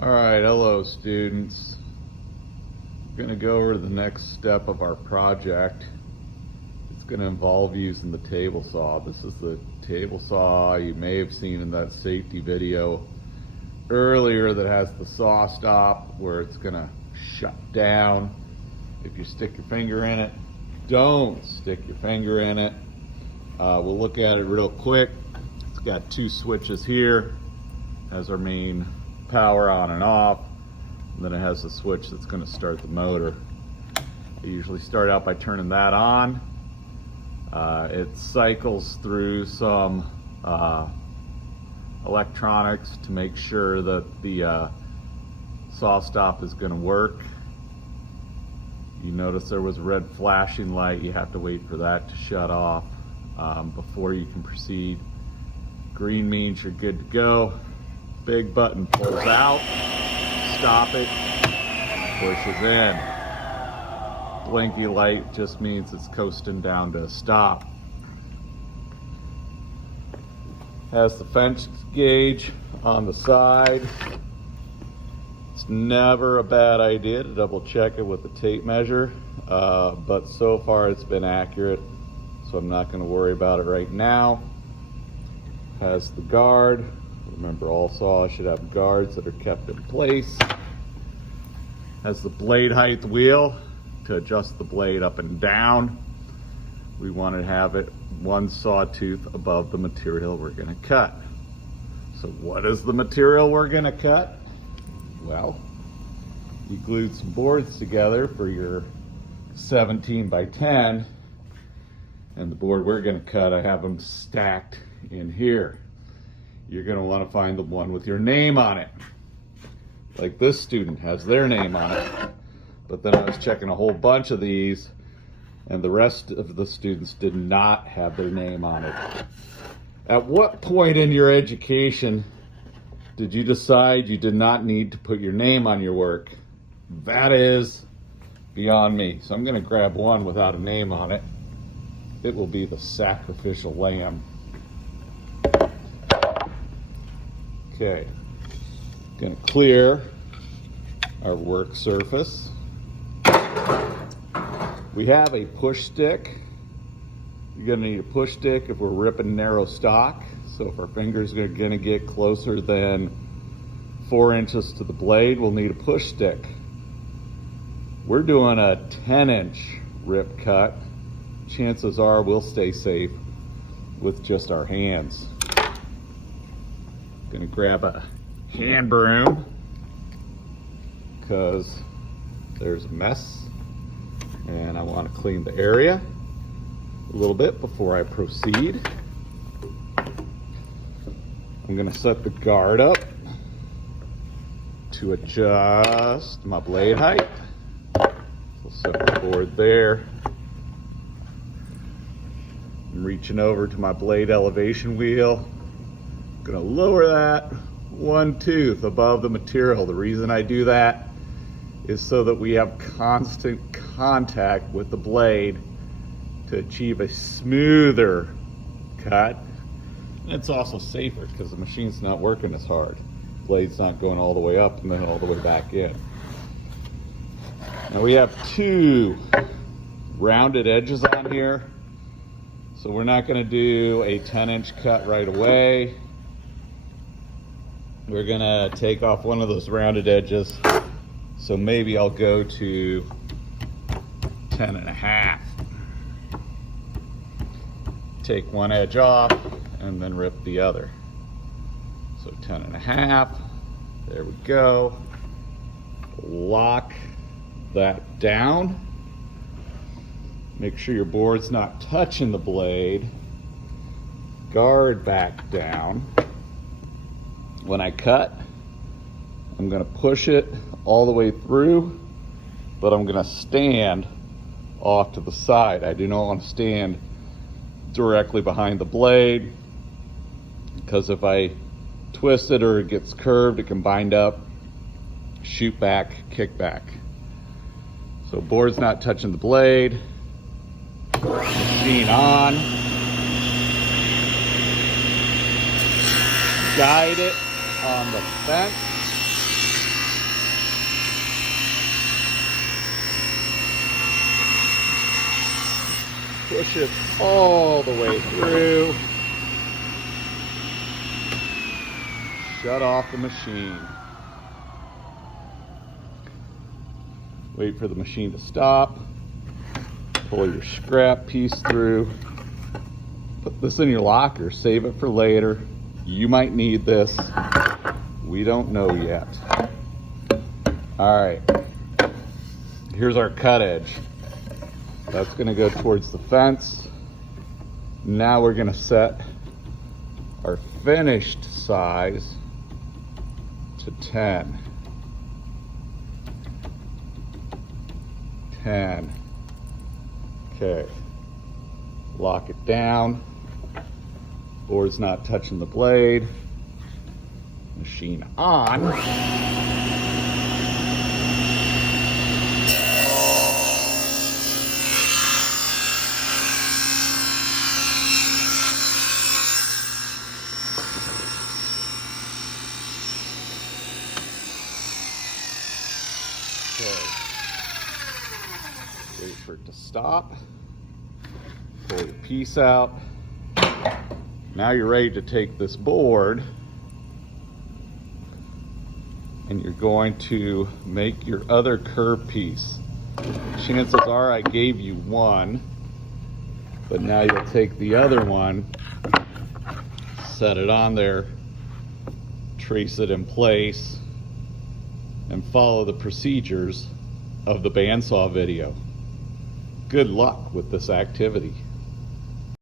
All right, hello students. We're going to go over to the next step of our project. It's going to involve using the table saw. This is the table saw you may have seen in that safety video earlier that has the saw stop where it's going to shut down if you stick your finger in it. Don't stick your finger in it. We'll look at it real quick. It's got two switches here. Has our main power on and off, and then it has the switch that's going to start the motor. I usually start out by turning that on. It cycles through some electronics to make sure that the saw stop is going to work. You notice there was a red flashing light. You have to wait for that to shut off before you can proceed. Green means you're good to go. Big button pulls out, stop it, pushes in. Blinky light just means it's coasting down to a stop. Has the fence gauge on the side. It's never a bad idea to double check it with a tape measure, but so far it's been accurate, so I'm not going to worry about it right now. Has the guard. Remember, all saws should have guards that are kept in place. Has the blade height wheel to adjust the blade up and down. We want to have it one sawtooth above the material we're going to cut. So what is the material we're going to cut? Well, you glued some boards together for your 17 by 10, and the board we're going to cut, I have them stacked in here. You're going to want to find the one with your name on it. Like this student has their name on it. But then I was checking a whole bunch of these, and the rest of the students did not have their name on it. At what point in your education did you decide you did not need to put your name on your work? That is beyond me. So I'm going to grab one without a name on it. It will be the sacrificial lamb. Okay, going to clear our work surface. We have a push stick. You're going to need a push stick if we're ripping narrow stock. So if our fingers are going to get closer than 4 inches to the blade, we'll need a push stick. We're doing a 10-inch rip cut. Chances are we'll stay safe with just our hands. Gonna grab a hand broom because there's a mess and I want to clean the area a little bit before I proceed. I'm gonna set the guard up to adjust my blade height. So set the board there. I'm reaching over to my blade elevation wheel. Gonna lower that 1 tooth above the material. The reason I do that is so that we have constant contact with the blade to achieve a smoother cut. And it's also safer because the machine's not working as hard. Blade's not going all the way up and then all the way back in. Now we have 2 rounded edges on here, so we're not gonna do a 10-inch cut right away. We're gonna take off one of those rounded edges. So maybe I'll go to 10.5. Take one edge off and then rip the other. So 10.5, there we go. Lock that down. Make sure your board's not touching the blade. Guard back down. When I cut, I'm going to push it all the way through, but I'm going to stand off to the side. I do not want to stand directly behind the blade because if I twist it or it gets curved, it can bind up, shoot back, kick back. So board's not touching the blade. Machine on. Guide it on the fence. Push it all the way through. Shut off the machine. Wait for the machine to stop. Pull your scrap piece through. Put this in your locker. Save it for later. You might need this. We don't know yet. All right. Here's our cut edge. That's going to go towards the fence. Now we're going to set our finished size to 10. 10. Okay. Lock it down. Board's not touching the blade. Machine on. Okay. Wait for it to stop. Pull your piece out. Now you're ready to take this board and you're going to make your other curve piece. Chances are I gave you one, but now you'll take the other one, set it on there, trace it in place, and follow the procedures of the bandsaw video. Good luck with this activity.